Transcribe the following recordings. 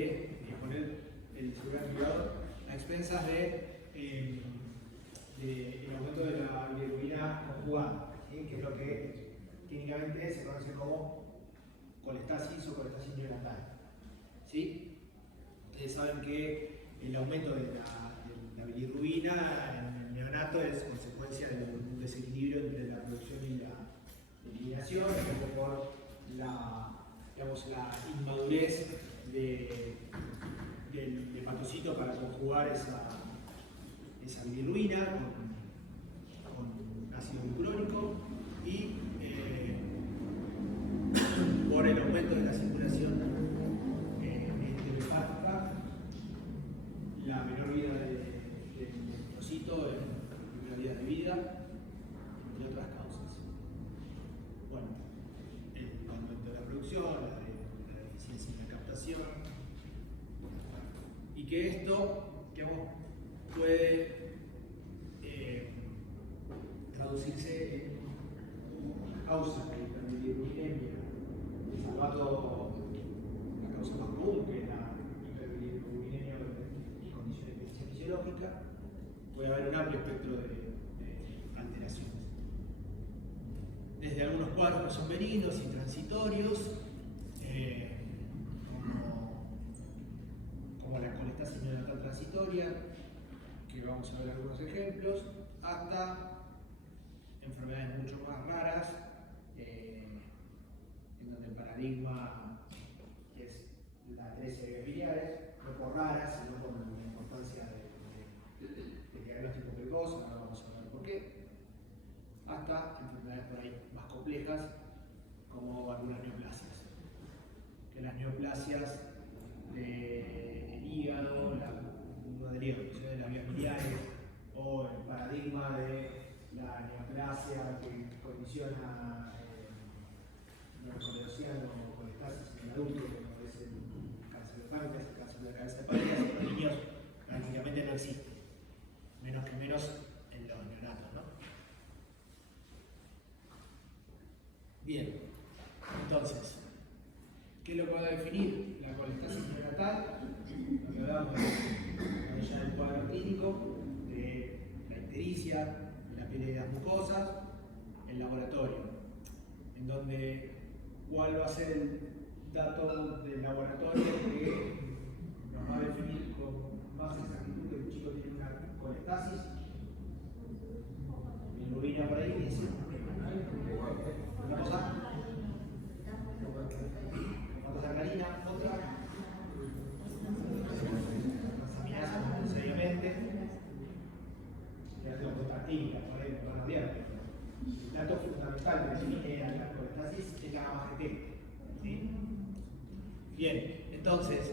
de poner el celular privado a expensas el aumento de la bilirrubina conjugada, ¿sí? Que es lo que clínicamente se conoce como colestasis o colestasis neonatal. ¿Sí? Ustedes saben que el aumento de la bilirrubina en el neonato es consecuencia de un desequilibrio entre la producción y la eliminación, por la inmadurez del hepatocito para conjugar esa bilirrubina con ácido glucurónico y por el aumento de la circulación enterohepática, la menor vida del hepatocito, la vida de vida, entre otras causas. Bueno, el aumento de la producción, la deficiencia en la captación, y que esto, digamos, puede traducirse en una causa de hiperbilirubinemia, salvando la causa más común, que es la hiperbilirubinemia en condiciones de deficiencia fisiológica. Puede haber un amplio espectro de alteraciones. Desde algunos cuadros que son benignos y transitorios, como la colestasis neonatal transitoria, que vamos a ver algunos ejemplos, hasta enfermedades mucho más raras, en donde el paradigma es la 13 biliares, no por raras, sino por la importancia de diagnóstico precoz, ahora vamos a ver por qué, hasta enfermedades por ahí más complejas, como algunas neoplasias. Que las neoplasias del hígado, no del hígado, sino de las vías biliares, o el paradigma de la neoplasia que condiciona la coledoceano o colestasis en el adulto, como es el cáncer de páncreas, el cáncer de la cabeza de páncreas, en los niños prácticamente no existe, menos que menos en los neonatos, ¿no? Bien, entonces, ¿qué es lo que va a definir la colestasis neonatal? Lo que hablamos ya del cuadro clínico, de la ictericia, la piel de las mucosas, el laboratorio, en donde cuál va a ser el dato del laboratorio que nos va a definir con más exactitud que el chico tiene una colestasis. Bilirrubina por ahí dice. Una cosa. Fotosacarina, otra. Transaminasa, seriamente. La contractílica, por ahí, para cambiar. El dato fundamental que define la colestasis es la gamma GT. ¿Sí? Bien, entonces,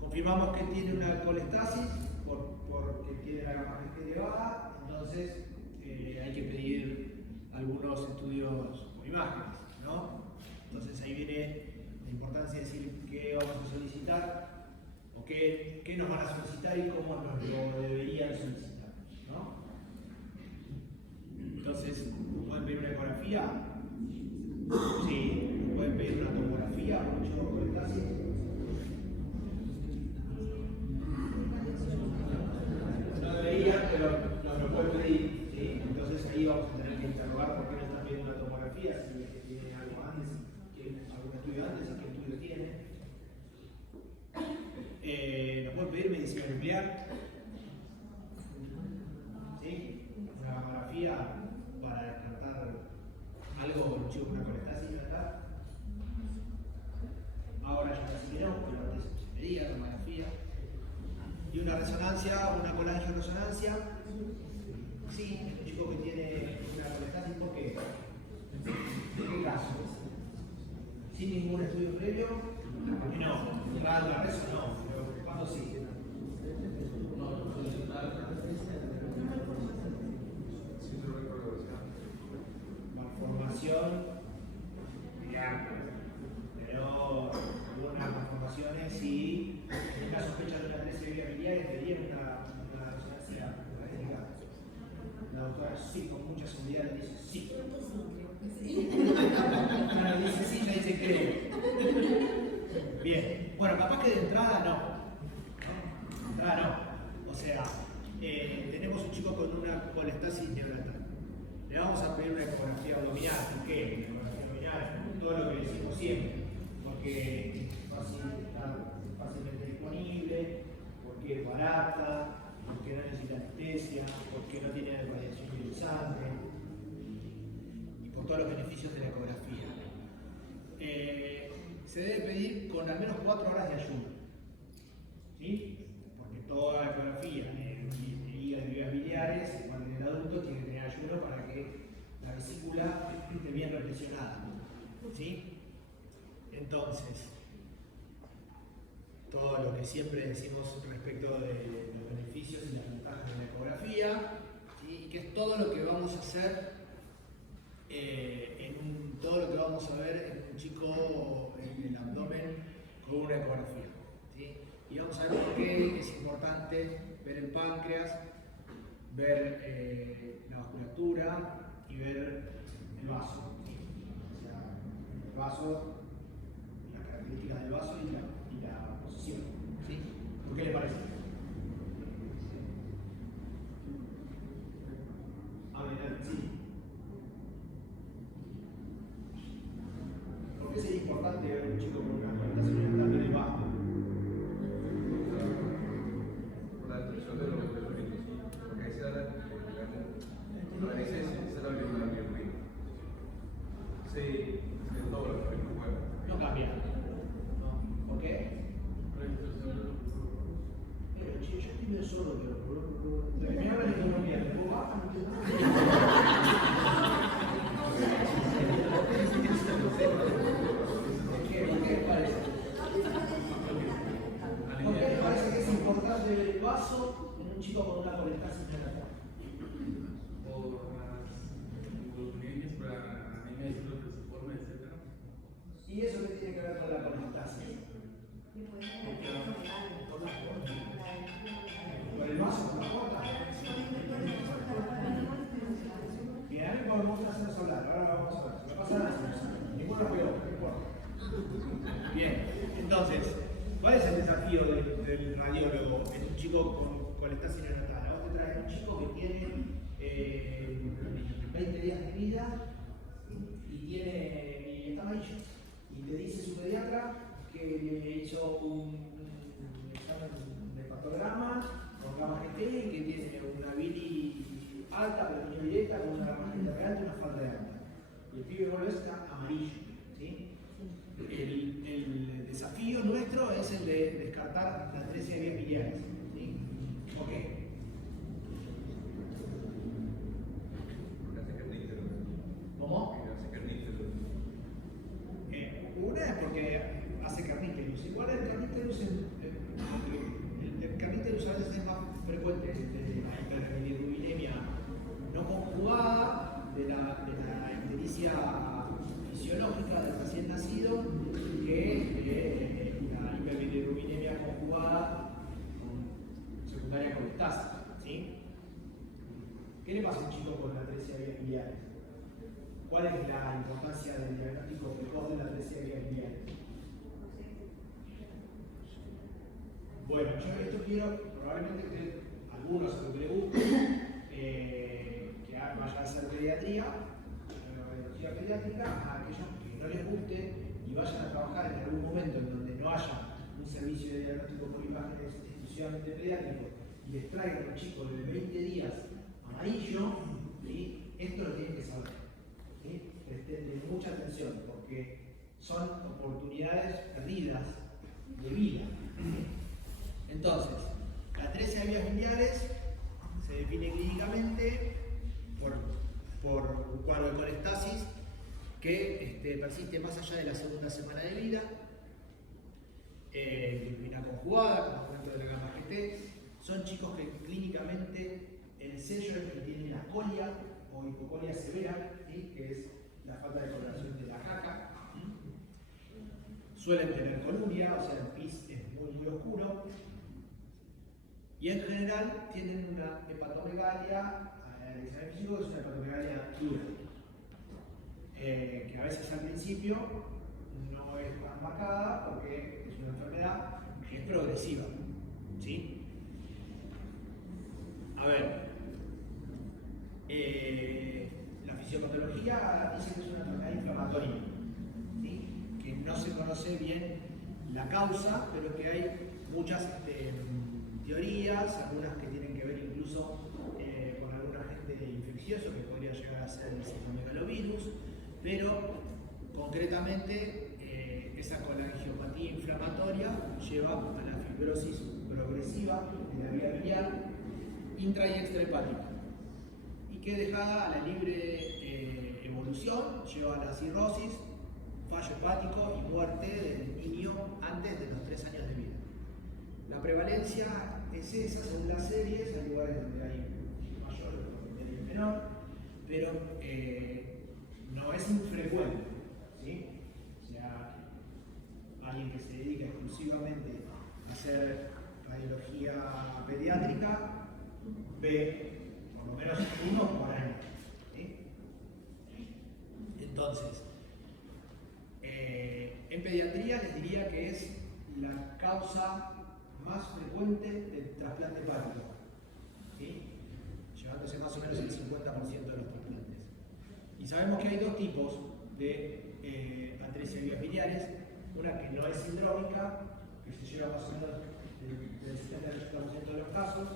confirmamos que tiene una colestasis porque tiene la gamma GT elevada, entonces hay que pedir algunos estudios con imágenes, ¿no? Entonces ahí viene la importancia de decir qué vamos a solicitar o qué nos van a solicitar y cómo nos lo deberían solicitar, ¿no? Entonces, ¿pueden pedir una ecografía? Sí. ¿Pueden pedir una tomografía? ¿Mucho colestasis? No deberían, pero nos lo pueden pedir, ¿sí? Entonces ahí vamos a tener que interrogar por qué no están pidiendo una tomografía, si es que tiene algo antes, algún estudio antes y qué estudio tiene. Nos pueden pedir medicina nuclear, ¿sí? Una mamografía para descartar algo con chico con una colestasis neonatal. Ahora ya casi que no, pero antes se pedía tomografía. Y una resonancia, una colangioresonancia. Sí, un chico que tiene una colestasis, ¿por qué? ¿En qué caso? ¿Sin ningún estudio previo? No, claro, la reso no, pero ¿cuándo sí? Malformación, pero algunas malformaciones sí, en la sospecha de una 13 vía biliar pedirían una resonancia magnética. La doctora sí, con mucha seguridad le dice sí. Una dice sí, ya dice creo. Bien. Bueno, capaz que de entrada no. De entrada no. O sea, tenemos un chico con una colestasis neonatal. Le vamos a pedir una ecografía abdominal. ¿Por qué? Una ecografía abdominal, todo lo que decimos siempre. Porque es fácilmente disponible, porque es barata, porque no necesita anestesia, porque no tiene variación ionizante y por todos los beneficios de la ecografía. Se debe pedir con al menos 4 horas de ayuno, ¿sí? Porque toda la ecografía de hígado y vías biliares, igual en el adulto, tiene que tener ayuno para que la vesícula esté bien represionada, ¿sí? Entonces, todo lo que siempre decimos respecto de los beneficios y las ventajas de la ecografía, ¿sí? Y que es todo lo que vamos a hacer, todo lo que vamos a ver en un chico en el abdomen con una ecografía, ¿sí? Y vamos a ver por qué es importante ver el páncreas, ver la vasculatura y ver el vaso, ¿sí? O sea, el vaso, las características del vaso y la posición, ¿sí? ¿Por qué le parece? Sí. ¿Por qué sería importante ver un chico con una colestasis neonatal en el vaso? Por la destrucción de los líquidos, porque ahí se da la bilirrubina. Sí, en todo el cuerpo. No cambia. No. ¿Por qué? Yo estoy medio sordo, pero me hablan de economía, ¿me puedo bajar? ¿Por qué les parece? ¿Por qué les parece que es importante ver el vaso en un chico con una colestasis neonatal? Por los niños para anemia hidrofusiforme, etc. ¿Y eso qué tiene que ver con la colestasis? ¿Con el vaso? ¿Con la puerta? Bien, a mí me gusta hacernos hablar, ahora lo vamos a ver. Si me pasa nada, ninguno lo pegó, no importa. Bien, entonces, ¿cuál es el desafío del radiólogo en un chico con colestasis neonatal? Vos te traes un chico que tiene 20 días de vida y está amarillo. Y te dice su pediatra que le hizo un examen de hepatograma con gamma GT y que tiene una bili alta, pero no directa, con una gamma GT alta y una falta de alta. Y el pibe vuelve está amarillo, ¿sí? El desafío nuestro es el de descartar las 13 vías biliares, ¿sí? ¿Por qué? Porque hace carnífero. ¿Cómo? Hace carnífero. Una es porque hace carníferos. Igual el carníferos a veces es más frecuente de la hiperbilirubinemia no conjugada, de la ictericia fisiológica del recién nacido, que la hiperbilirubinemia conjugada secundaria con colestasis, ¿sí? ¿Qué le pasa a un chico con la atresia de vías biliares? ¿Cuál es la importancia del diagnóstico precoz de la atresia de vías biliares? Bueno, yo esto quiero, probablemente que algunos a los que les guste, que vayan a hacer pediatría, radiología pediátrica, a aquellos que no les guste y vayan a trabajar en algún momento en donde no haya un servicio de diagnóstico por imágenes exclusivamente pediátrico y les traigan un chico de 20 días amarillo, ¿sí? Esto lo tienen que saber. ¿Sí? Presten mucha atención porque son oportunidades perdidas de vida. Entonces, la atresia de vías biliares se define clínicamente por un cuadro de colestasis que persiste más allá de la segunda semana de vida, bilirrubina conjugada, con aumento de la gamma GT. Son chicos que clínicamente el sello es que tienen la colia o hipocolia severa, ¿sí? Que es la falta de coloración de la caca. Suelen tener coluria, o sea, el pis es muy oscuro. Y en general tienen una hepatomegalia, el examen físico es una hepatomegalia dura, que a veces al principio no es tan marcada porque es una una enfermedad que es progresiva. ¿Sí? A ver, la fisiopatología dice que es una enfermedad inflamatoria, ¿sí? Que no se conoce bien la causa, pero que hay muchas teorías, algunas que tienen que ver incluso con algún agente infeccioso que podría llegar a ser el citomegalovirus, pero concretamente esa colangiopatía inflamatoria lleva a la fibrosis progresiva de la vía biliar intra y extrahepática, y que dejada a la libre evolución lleva a la cirrosis, fallo hepático y muerte del niño antes de los 3 años de vida. La prevalencia es esa según las series, hay lugares donde hay mayor, donde hay menor, pero no es infrecuente, ¿sí? O sea, alguien que se dedica exclusivamente a hacer radiología pediátrica ve por lo menos uno por año, ¿sí? Entonces, en pediatría les diría que es la causa más frecuente del trasplante hepático, ¿sí? Llevándose más o menos el 50% de los trasplantes. Y sabemos que hay dos tipos de atresia de vías biliares, una que no es sindrómica, que se lleva más o menos del 70% de los casos,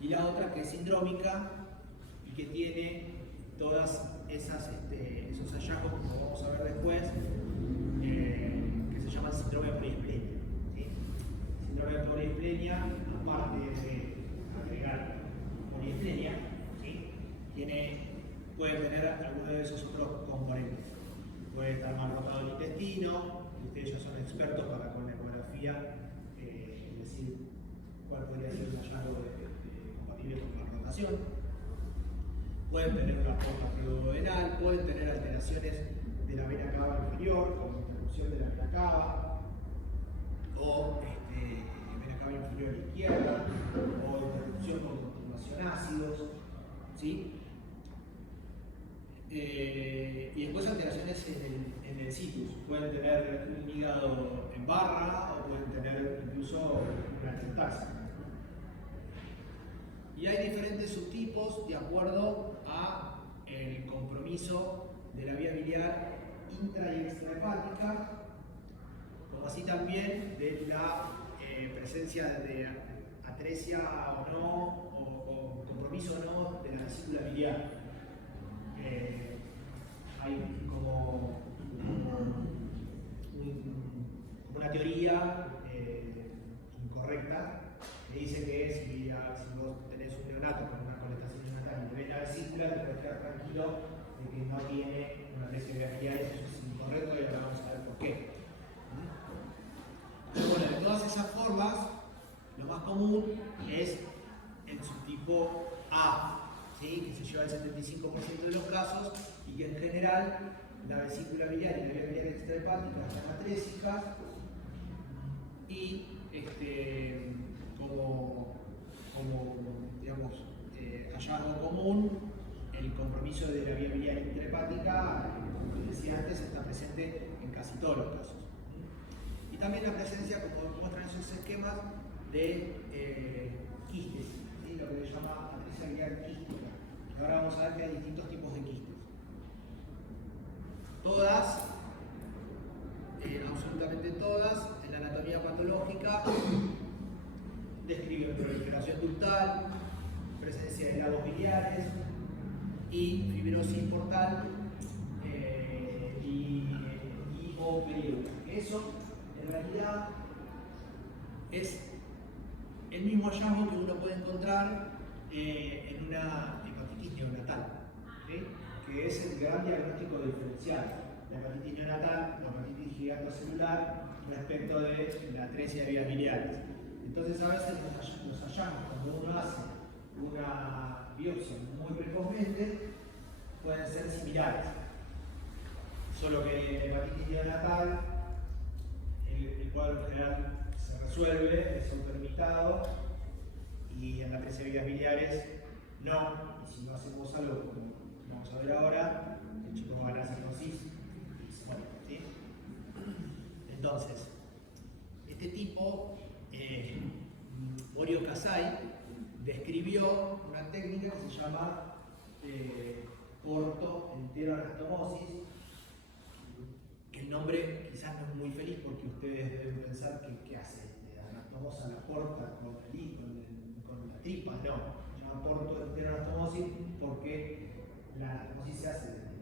y la otra que es sindrómica y que tiene todas esos hallazgos, como vamos a ver después, que se llaman síndrome de poliesplenia. ¿Sí? Síndrome de poliesplenia, aparte de agregar poliesplenia, ¿sí? Puede tener alguno de esos otros componentes. Puede estar mal rotado el intestino, y ustedes ya son expertos para con la ecografía decir cuál podría ser el hallazgo compatible con la rotación. Pueden tener una forma fluidodenal, pueden tener alteraciones de la vena cava inferior, como interrupción de la vena cava, o vena cava inferior izquierda, o interrupción con continuación ácidos, ¿sí? Y después alteraciones en el situs. Pueden tener un hígado en barra o pueden tener incluso una atelectasia. Y hay diferentes subtipos de acuerdo a el compromiso de la vía biliar intra y extrahepática, como así también de la presencia de atresia o no, o compromiso o no de la vesícula biliar. Hay como una teoría incorrecta que dice que si vos tenés un neonato con una colestación neonatal y te ves la vesícula, te puedes quedar tranquilo de que no tiene una atresia de vías biliares. Eso es incorrecto y ahora vamos a ver por qué. Pero bueno, de todas esas formas, lo más común es el subtipo A, ¿sí? Que se lleva el 75% de los casos y que en general la vesícula biliar y la vía biliar extrahepática están atrésicas y como digamos, hallazgo común, el compromiso de la vía biliar intrahepática, como decía antes, está presente en casi todos los casos. Y también la presencia, como muestran esos esquemas, de quistes, ¿sí? Lo que se llama atresia biliar quística. Ahora vamos a ver que hay distintos tipos de quistes. Todas, absolutamente todas, en la anatomía patológica describen proliferación ductal, presencia de lagos biliares y fibrosis portal y o periodo. Eso en realidad es el mismo hallazgo que uno puede encontrar en una hepatitis neonatal, ¿sí? Que es el gran diagnóstico diferencial. La hepatitis neonatal, la hepatitis gigantocelular respecto de la atresia de vías biliares. Entonces a veces los hallazgos, cuando uno hace una biopsia muy precozmente, pueden ser similares. Solo que en la hepatitis neonatal el cuadro general se resuelve, es autolimitado, y en la atresia de vías biliares no. Y si no hacemos algo como vamos a ver ahora, el chico va a ganar cirrosis y se muere, ¿sí? Entonces, este tipo, Morio Kasai, describió una técnica que se llama ortoenteroanastomosis, que el nombre quizás no es muy feliz porque ustedes deben pensar que ¿qué hace? Anastomosa la porta con la tripa, no. Se llama ortoenteroanastomosis porque la anastomosis se hace desde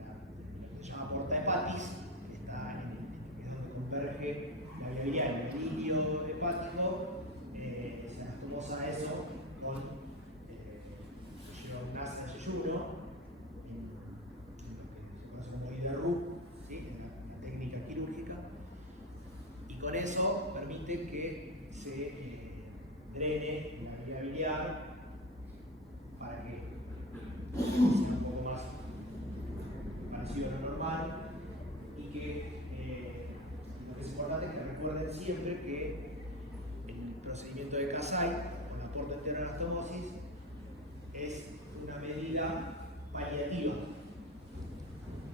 lo que se llama porta hepatis, que está que es donde converge la vía biliar, el ilio hepático, se anastomosa eso con lleva un yeyuno, en lo que se conoce como IDRU, ¿sí? Que es una técnica quirúrgica, y con eso permite que se drene la vía biliar para que sea un poco más parecido a lo normal, y que lo que es importante es que recuerden siempre que el procedimiento de Kasai con la portoenteroanastomosis es una medida paliativa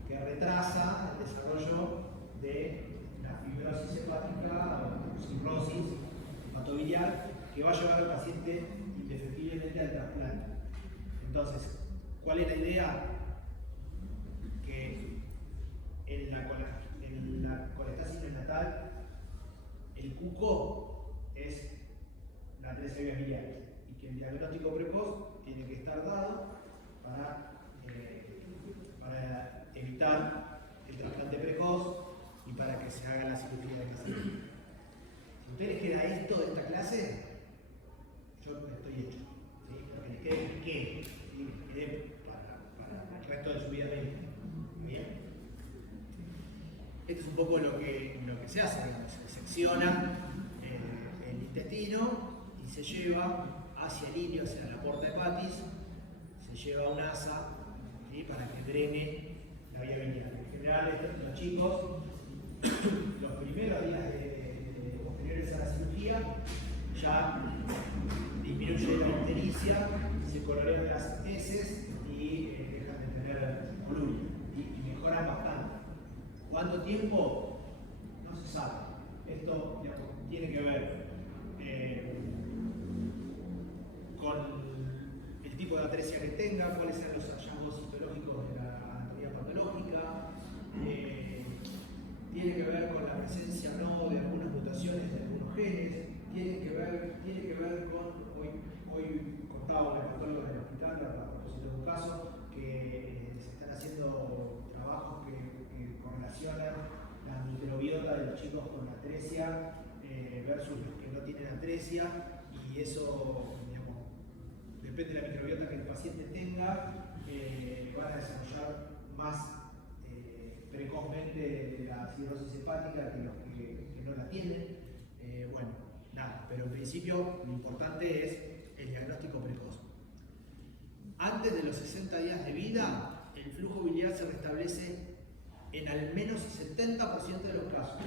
que retrasa el desarrollo de la fibrosis hepática o cirrosis hepatobiliar que va a llevar al paciente indefectiblemente al trasplante. Entonces, ¿cuál es la idea? Que en la colestasis neonatal el cuco es la atresia vías biliares y que el diagnóstico precoz tiene que estar dado para evitar el trasplante precoz y para que se haga la cirugía de Kasai. Si a ustedes les queda esto de esta clase, yo estoy hecho, ¿sí? Porque les quede ¿sí? Les quede para el resto de su vida médica. ¿Bien? Esto es un poco lo que se hace, se secciona el intestino y se lleva hacia el ilio, hacia la porta hepatis, se lleva un asa, ¿sí? Para que drene la vía biliar. En general, los chicos, los primeros días posteriores a la cirugía, ya disminuye la ictericia, se colorean las heces y dejan de tener coluria y mejoran bastante. ¿Cuánto tiempo? No se sabe. Esto tiene que ver con el tipo de atresia que tenga, cuáles sean los hallazgos histológicos de la anatomía patológica, tiene que ver con la presencia o no de algunas mutaciones de algunos genes, tiene que ver con, hoy contaba un hepatólogo del hospital a propósito de un caso, que se están haciendo trabajos que correlacionan la microbiota de los chicos con atresia versus los que no tienen atresia, y eso, digamos, depende de la microbiota que el paciente tenga, van a desarrollar más precozmente la cirrosis hepática que los que no la tienen. Bueno, nada, pero en principio lo importante es el diagnóstico precoz. Antes de los 60 días de vida, el flujo biliar se restablece en al menos 70% de los casos.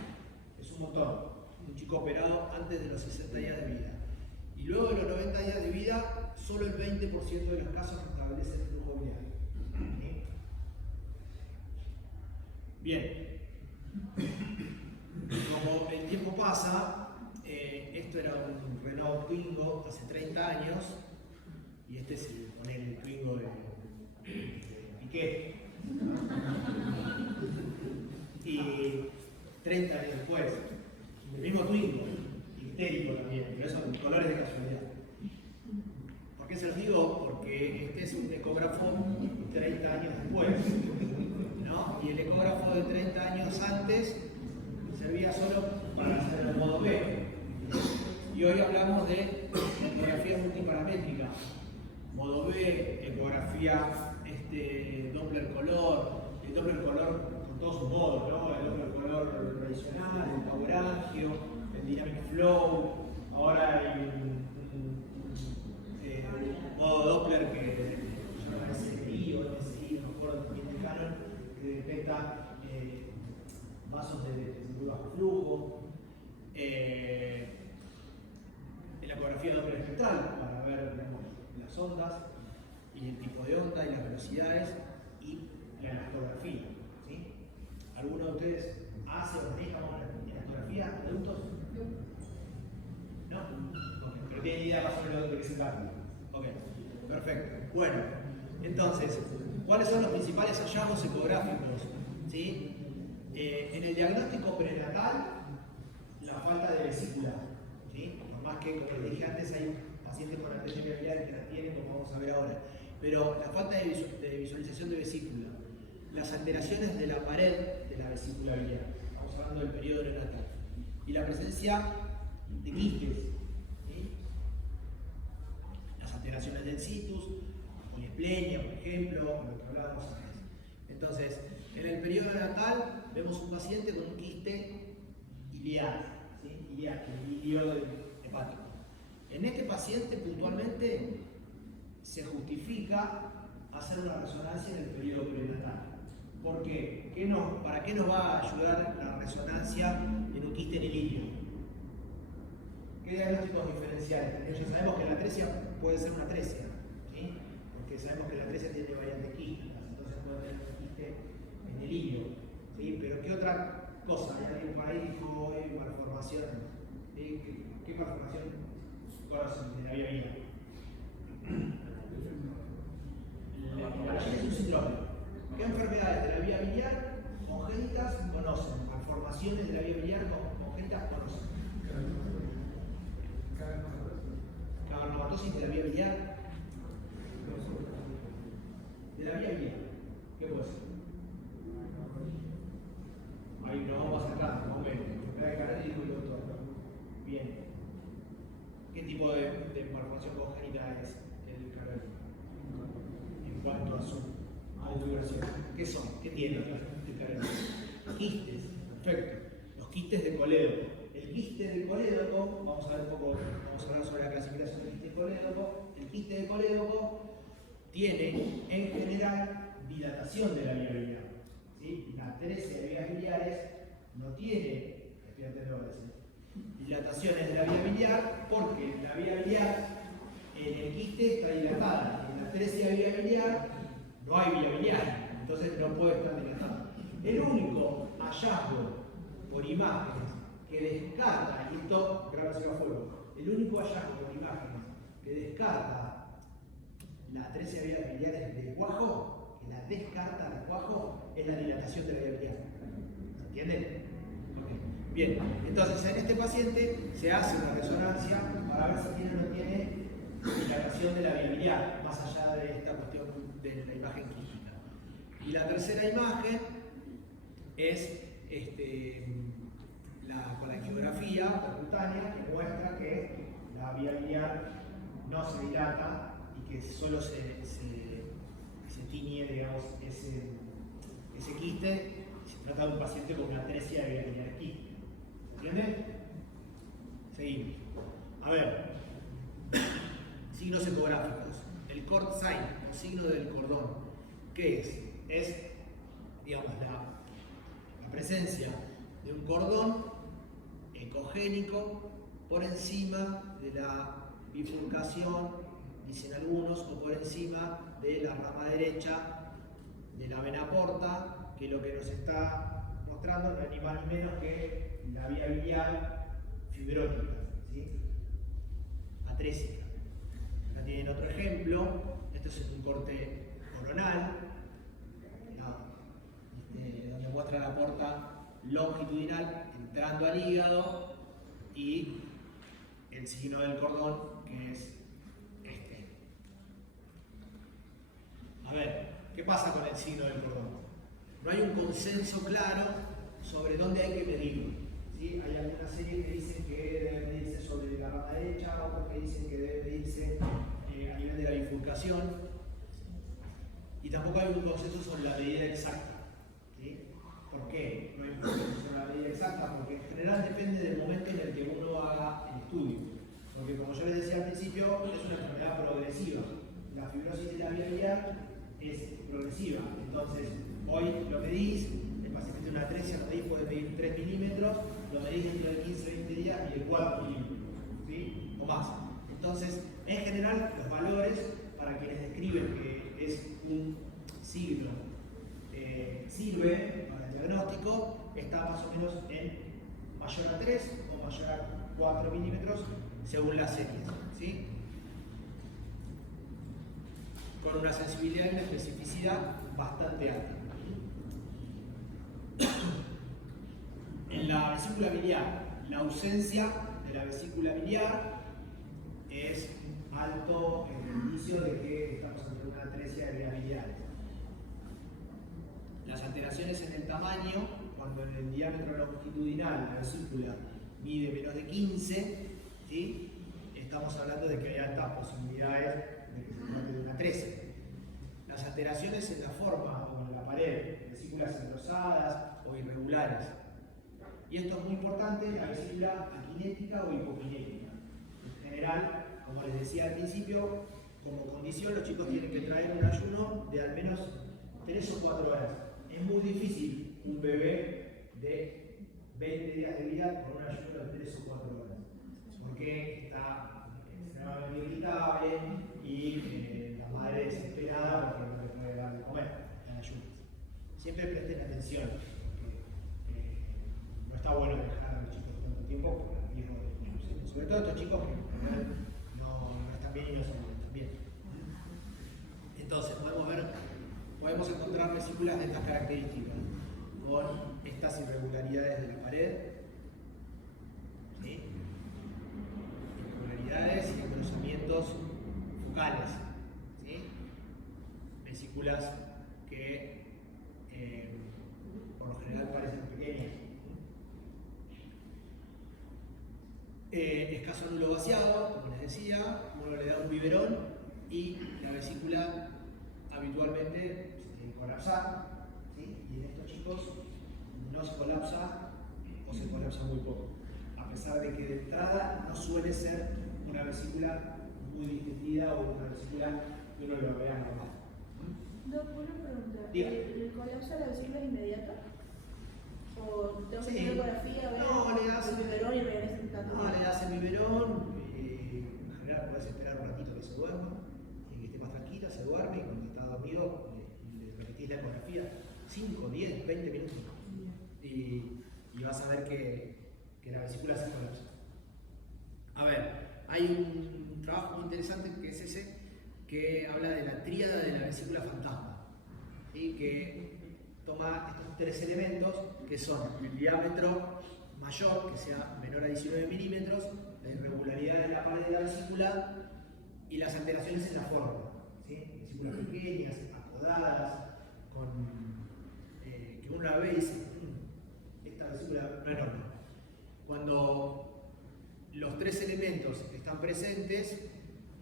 Es un montón. Un chico operado antes de los 60 días de vida. Y luego de los 90 días de vida, solo el 20% de los casos restablece el flujo biliar. ¿Sí? Bien. Como el tiempo pasa, esto era un Renault Twingo hace 30 años, y este es el Twingo de Piqué. Y 30 años después, el mismo Twingo, histérico también, pero eso en colores de casualidad. ¿Por qué se los digo? Porque este es un ecógrafo 30 años después, ¿no? Y el ecógrafo de 30 años antes servía solo para hacer el modo B. Y hoy hablamos de ecografía multiparamétrica. Modo B, ecografía Doppler color, el Doppler color con todos sus modos, ¿no? El Doppler color tradicional, el power angio, el dynamic flow, ahora hay un modo Doppler que se llama SDI o MSI, no me acuerdo bien de Canon, que detecta vasos de muy bajo flujo. La ecografía Doppler espectral para ver, digamos, las ondas y el tipo de onda y las velocidades, y la elastografía, ¿sí? ¿Alguno de ustedes hace o maneja una elastografía, adultos? ¿no? Okay. Pero tienen idea más o menos de qué se trata. Ok, perfecto. Bueno, entonces, ¿cuáles son los principales hallazgos ecográficos? ¿Sí? En el diagnóstico prenatal, la falta de vesícula. ¿Sí? Por más que, como les dije antes, hay pacientes con atresia biliar que la tienen, como vamos a ver ahora. Pero la falta de visualización de vesícula, las alteraciones de la pared de la vesícula biliar, estamos hablando del periodo neonatal, y la presencia de quistes, ¿sí? Las alteraciones del citus, poliesplenia, por ejemplo, lo que hablábamos antes. Entonces, en el periodo neonatal vemos un paciente con un quiste iliar, ¿sí? Iliar, el ilio hepático. En este paciente puntualmente se justifica hacer una resonancia en el periodo prenatal. ¿Por qué? ¿Para qué nos va a ayudar la resonancia en un quiste en el ilio? ¿Qué diagnósticos diferenciales tenemos? Ya sabemos que la atresia puede ser una atresia, ¿sí? Porque sabemos que la atresia tiene variantes quísticas, entonces puede tener un quiste en el ilio, ¿sí? Pero ¿qué otra cosa? Hay por ahí dijo, hay malformaciones. ¿Sí? ¿Qué malformación conocen de la vía biliar? Es un síndrome. ¿Qué enfermedades de la vía biliar congénitas conocen? Malformaciones de la vía biliar congénitas conocen. Cavernomatosis de la vía biliar. De la vía biliar. ¿Qué puede ser? Ahí no vamos a atrás, vamos a ver. Enfermedad de canal y dijo el doctor. Bien. ¿Qué tipo de malformación congénita es el canal? En cuanto a su duración. ¿Qué son? ¿Qué tiene el canal? Quistes. Perfecto. Los quistes de colédoco. El quiste de colédoco, vamos a ver un poco, vamos a hablar sobre la clasificación del quiste de colédoco. El quiste de colédoco tiene en general dilatación de la vía biliar. ¿Sí? La atresia de vías biliares no tiene, dilataciones de la vía biliar porque la vía biliar en el quiste está dilatada. En la atresia de vía biliar no hay vía biliar, entonces no puede estar dilatada. El único hallazgo por imágenes que descarta, y esto grábaselo a fuego, el único hallazgo por imágenes que descarta la atresia de vías biliares de cuajo, que la descarta de cuajo, es la dilatación de la vía biliar. ¿Se entiende? Okay. Bien, entonces en este paciente se hace una resonancia para ver si tiene o no tiene dilatación de la vía biliar, más allá de esta cuestión de la imagen quística. Y la tercera imagen es con la angiografía percutánea, que muestra que la vía biliar no se dilata y que solo se tiñe, digamos, ese quiste. Se trata de un paciente con una atresia de vía biliar quística. ¿Entienden? Seguimos. A ver, signos ecográficos. El cord sign, o signo del cordón. ¿Qué es? Es, digamos, la presencia de un cordón ecogénico por encima de la bifurcación, dicen algunos, o por encima de la rama derecha de la vena porta, que lo que nos está mostrando no es ni más ni menos que la vía biliar fibrótica, ¿sí? Atrésica. Acá tienen otro ejemplo. Esto es un corte coronal, donde muestra la porta longitudinal entrando al hígado y el signo del cordón, que es este. A ver, ¿qué pasa con el signo del cordón? No hay un consenso claro sobre dónde hay que medirlo, ¿sí? Hay algunas series que dicen que debe medirse sobre la rama derecha, otras que dicen que debe medirse a nivel de la bifurcación, y tampoco hay un consenso sobre la medida exacta, ¿sí? ¿Por qué no hay un consenso sobre la medida exacta? Porque en general depende del momento en el que uno haga el estudio. Porque como yo les decía al principio, es una enfermedad progresiva. La fibrosis de la vía biliar es progresiva. Entonces, hoy lo medís, el paciente tiene una atresia, lo medís, puede medir 3 milímetros, lo medís dentro de 15-20 días y de 4 milímetros, ¿sí? O más. Entonces, en general, los valores, para quienes describen que es un signo, sirve para el diagnóstico, está más o menos en mayor a 3 o mayor a 4 milímetros según las series, ¿sí? Con una sensibilidad y una especificidad bastante alta. En la vesícula biliar, la ausencia de la vesícula biliar es alto indicio de que estamos ante una atresia de vías biliares. Las alteraciones en el tamaño, cuando en el diámetro longitudinal la vesícula mide menos de 15, ¿sí? Estamos hablando de que hay altas posibilidades de que se trate de una atresia. Las alteraciones en la forma o en la pared, vesículas engrosadas o irregulares. Y esto es muy importante, la vesícula aquinética o hipoquinética. En general, como les decía al principio, como condición los chicos tienen que traer un ayuno de al menos 3 o 4 horas. Es muy difícil un bebé de 20 días de vida con un ayuno de 3 o 4 horas, porque está extremadamente irritable y la madre desesperada porque no le puede dar de comer en ayunas. Siempre presten atención, porque no está bueno dejar a los chicos tanto tiempo por el riesgo de leucemia. Sobre todo estos chicos que no están bien y no se alimentan bien. Entonces podemos encontrar vesículas de estas características, con estas irregularidades de la pared, ¿sí? Irregularidades y engrosamientos focales, ¿sí? Vesículas que por lo general parecen pequeñas. Escaso ánulo vaciado, como les decía, uno le da un biberón y la vesícula habitualmente se tiene que colapsar, ¿sí? Y en estos chicos no se colapsa o se colapsa muy poco, a pesar de que de entrada no suele ser una vesícula muy distendida o una vesícula que uno lo vea normal. Doc, una pregunta. Diga. ¿El colapso de la vesícula es inmediato? ¿O tengo que Sí. hacer ecografía, ver No, le das- el biberón y regresar tanto No, tiempo? le das el biberón, en general puedes esperar un ratito que se duerma, y que esté más tranquila, se duerme y cuando está dormido le repetís la ecografía 5, 10, 20 minutos y vas a ver que la vesícula se colapsa. A ver, hay un trabajo muy interesante que es ese, que habla de la tríada de la vesícula fantasma, ¿sí? Que toma estos 3 elementos que son el diámetro mayor, que sea menor a 19 milímetros, la irregularidad de la pared de la vesícula y las alteraciones en la forma, ¿sí? Vesículas pequeñas, acodadas, que uno la ve y dice, esta vesícula no es normal. Cuando los 3 elementos están presentes,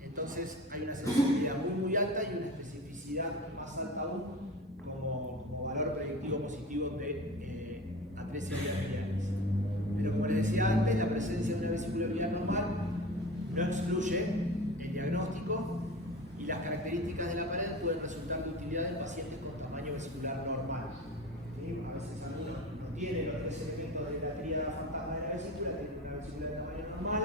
entonces hay una sensibilidad muy alta y una especificidad más alta aún como valor predictivo positivo de atresia biliares. Pero como les decía antes, la presencia de una vesícula biliar normal no excluye el diagnóstico y las características de la pared pueden resultar de utilidad en pacientes con tamaño vesicular normal. ¿Sí? A veces algunos no tienen los 3 elementos de la tríada fantasma de la vesícula, tienen una vesícula de tamaño normal.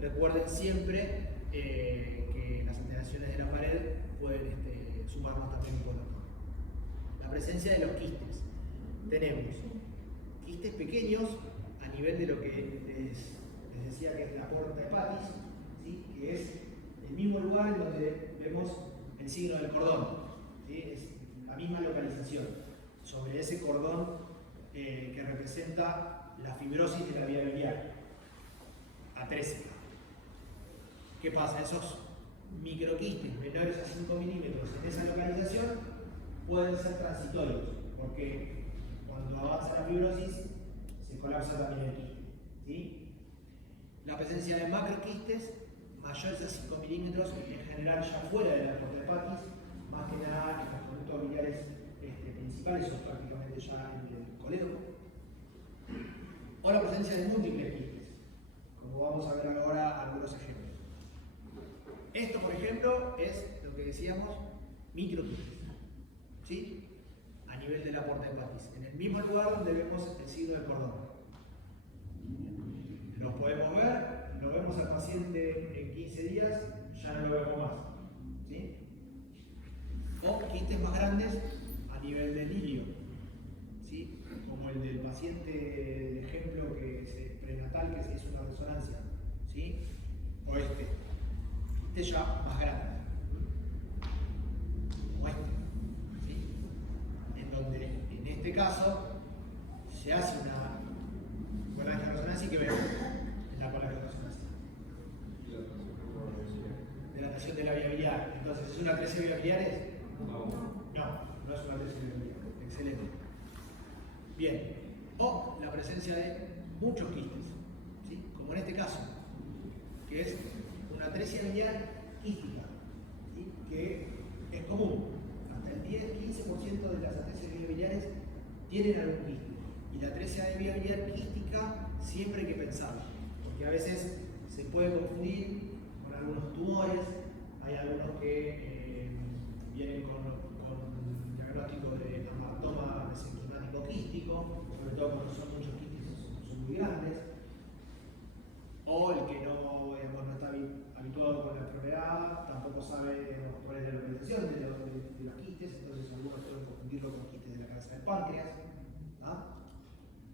Recuerden siempre que las alteraciones de la pared pueden sumarnos también un poco. La presencia de los quistes. Tenemos quistes pequeños a nivel de lo que les decía que es la porta hepatis, ¿sí? Que es el mismo lugar en donde vemos el signo del cordón, ¿sí? Es la misma localización, sobre ese cordón que representa la fibrosis de la vía biliar, atrésica. ¿Qué pasa? Esos microquistes menores a 5 milímetros en esa localización pueden ser transitorios, porque cuando avanza la fibrosis se colapsa también el quiste, ¿sí? La presencia de macroquistes mayores a 5 milímetros, en general ya fuera de la porta hepatis, más que nada en los conductos biliares principales o prácticamente ya en el colédoco. O la presencia de múltiples quistes, como vamos a ver ahora algunos ejemplos. Esto, por ejemplo, es lo que decíamos microquistes, ¿sí? A nivel de la porta hepatis, en el mismo lugar donde vemos el signo del cordón. Lo podemos ver, lo vemos al paciente en 15 días, ya no lo vemos más, ¿sí? O quistes más grandes a nivel del ilio, ¿sí? Como el del paciente de ejemplo que es prenatal, que se hizo una resonancia ¿sí? O este ya más grande, o este, ¿sí? En donde en este caso se hace una cuerda de resonancia y que vemos en la cuerda de resonancia. Dilatación de la vía biliar. Entonces, ¿es una atresia de vías biliares? No, no es una atresia de vías biliares. Excelente. Bien. O la presencia de muchos quistes, ¿sí? Como en este caso, que es una atresia biliar quística, ¿sí? Que es común. Hasta el 10-15% de las atresias de vías biliares tienen algún quiste. Y la atresia de vía biliar quística siempre hay que pensarla, porque a veces se puede confundir con algunos tumores. Hay algunos que vienen con diagnóstico de hematoma mesenquimático quístico, sobre todo cuando son muchos quistes, son muy grandes. O el que no está habituado con la enfermedad, tampoco sabe cuál es la localización de los quistes, entonces algunos pueden confundirlo con quistes de la cabeza del páncreas.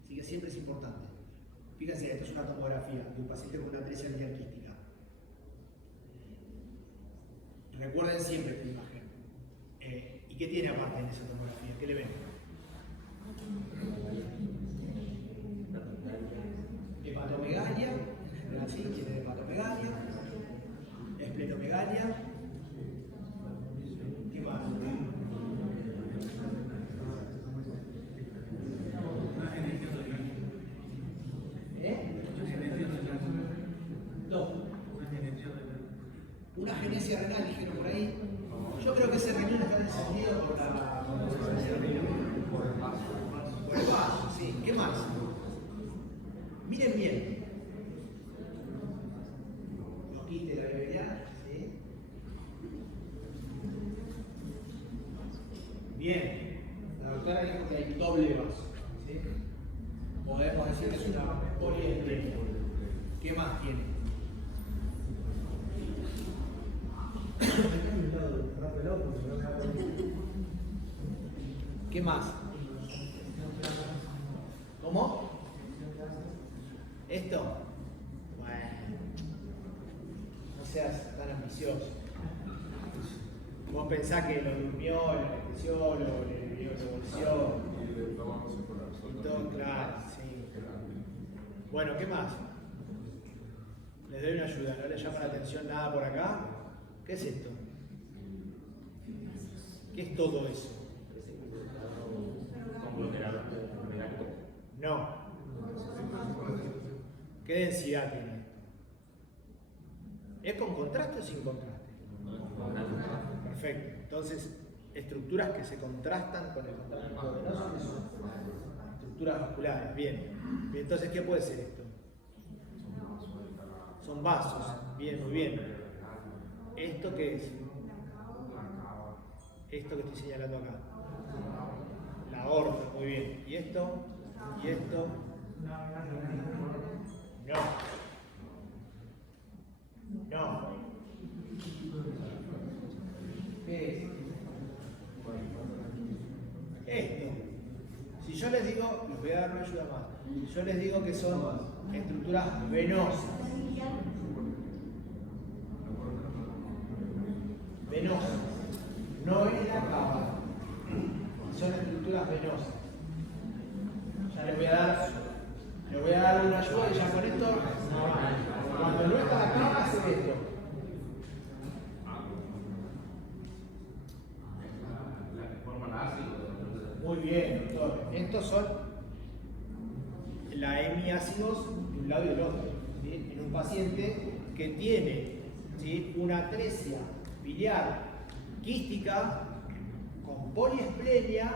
Así que siempre es importante. Fíjense, esto es una tomografía de un paciente con una atresia biliar quística. Recuerden siempre esta imagen. ¿Y qué tiene aparte en esa tomografía? ¿Qué le ven? Hepatomegalia, en general sí, tiene hepatomegalia, esplenomegalia. ¿Qué más? Una genesia renal, dijeron por ahí. Yo creo que ese riñón está encendido por el vaso, sí. ¿Qué más? Miren bien. Los quistes de la biliar, ¿sí? Bien. La doctora dijo que hay doble vaso, ¿sí? Podemos decir que es una poliesplenia. ¿Qué más tiene? ¿Qué más? ¿Cómo? ¿Esto? Bueno, no seas tan ambicioso. Vos pensás que lo durmió, lo anestesió, le dio revolución. Todo claro, sí. Bueno, ¿qué más? Les doy una ayuda, ¿no les llama la atención nada por acá? ¿Qué es esto? ¿Qué es todo eso? No. ¿Qué densidad tiene esto? ¿Es con contraste o sin contraste? Perfecto. Entonces, estructuras que se contrastan con el contraste venoso, que son estructuras vasculares. Bien. Entonces, ¿qué puede ser esto? Son vasos. Bien, muy bien. ¿Esto qué es? Esto que estoy señalando acá. La aorta, muy bien. ¿Y esto? ¿Y esto? No. No. ¿Qué es? Esto. Si yo les digo, les voy a dar una ayuda más. Si yo les digo que son estructuras venosas. Venosas. No es la cava. Son estructuras venosas. Ya les voy a dar una ayuda y ya con esto, cuando no está la cava, hace esto. Muy bien, doctor. Estos son la hemiácidos de un lado y del otro. ¿Sí? En un paciente que tiene, ¿sí?, una atresia biliar quística con poliesplenia,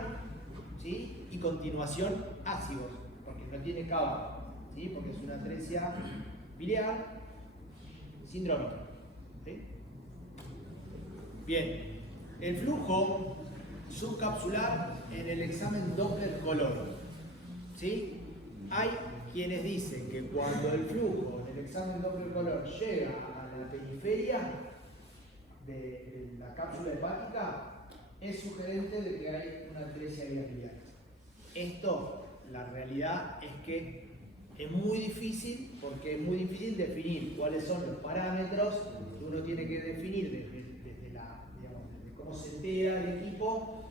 ¿sí?, y continuación ácidos, porque no tiene cava, ¿sí?, porque es una atresia biliar sindrómica. ¿Sí? Bien, el flujo subcapsular en el examen Doppler color, ¿sí? Hay quienes dicen que cuando el flujo en el examen Doppler color llega a la periferia de la cápsula hepática, es sugerente de que hay una atresia de vías biliares. Esto, la realidad es que es muy difícil porque es muy difícil definir cuáles son los parámetros que uno tiene que definir desde cómo se entera el equipo,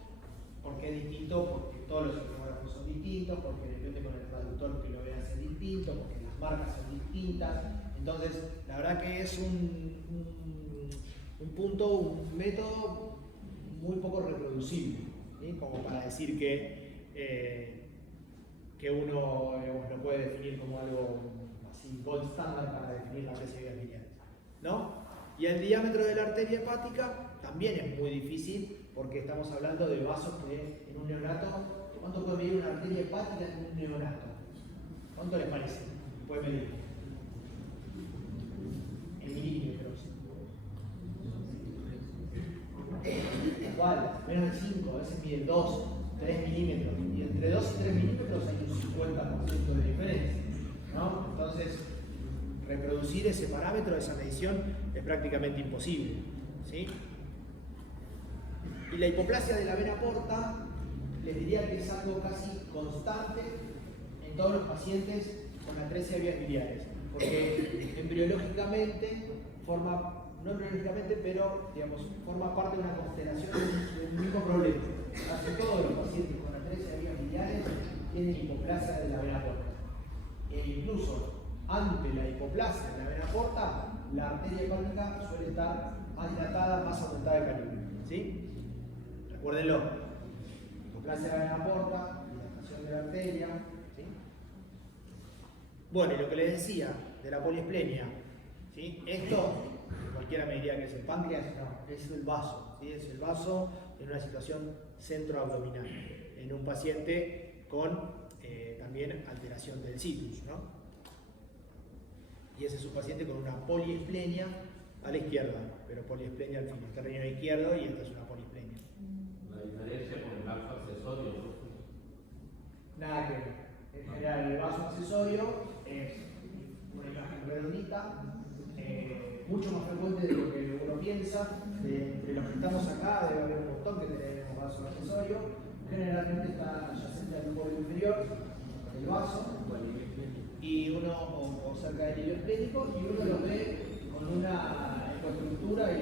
porque es distinto, porque todos los equipógrafos son distintos, porque depende con el traductor que lo vea es distinto, porque las marcas son distintas. Entonces, la verdad que es un punto, un método muy poco reproducible, ¿sí? Como para decir que uno lo puede definir como algo así gold standard para definir la presión biliar, ¿no? Y el diámetro de la arteria hepática también es muy difícil porque estamos hablando de vasos que en un neonato, ¿cuánto puede medir una arteria hepática en un neonato? ¿Cuánto les parece? Puede medir en milímetros. Igual, menos de 5, a veces mide 2, 3 milímetros. Y entre 2 y 3 milímetros hay un 50% de diferencia, ¿no? Entonces, reproducir ese parámetro, esa medición, es prácticamente imposible, ¿sí? Y la hipoplasia de la vena porta, les diría que es algo casi constante en todos los pacientes con atresia de vías biliares, porque embriológicamente forma, no embriológicamente, pero digamos, forma parte de una constelación de un mismo problema. Casi todos los pacientes con atresia de vías biliares tienen hipoplasia de la vena porta. E incluso ante la hipoplasia de la vena porta, la arteria hepática suele estar más dilatada, más aumentada de calibre, ¿sí? Recuérdenlo, hipoplasia de la vena porta, dilatación de la arteria, ¿sí? Bueno, y lo que les decía de la poliesplenia, ¿sí? Esto, cualquiera me diría que es el páncreas, no, es el vaso, ¿sí? Es el vaso en una situación centroabdominal, en un paciente con también alteración del citrus, ¿no? Y ese es un paciente con una poliesplenia a la izquierda, pero poliesplenia al fin, está el riñón izquierdo y esta es una poliesplenia. La diferencia con el vaso accesorio. Nada que ver. En general, el vaso accesorio es una imagen redondita, mucho más frecuente de lo que uno piensa. De los que estamos acá, debe haber un montón que tenemos vaso accesorio. Generalmente está adyacente al borde inferior del vaso, y uno, o cerca del hilo esplénico, y uno lo ve con una ecoestructura y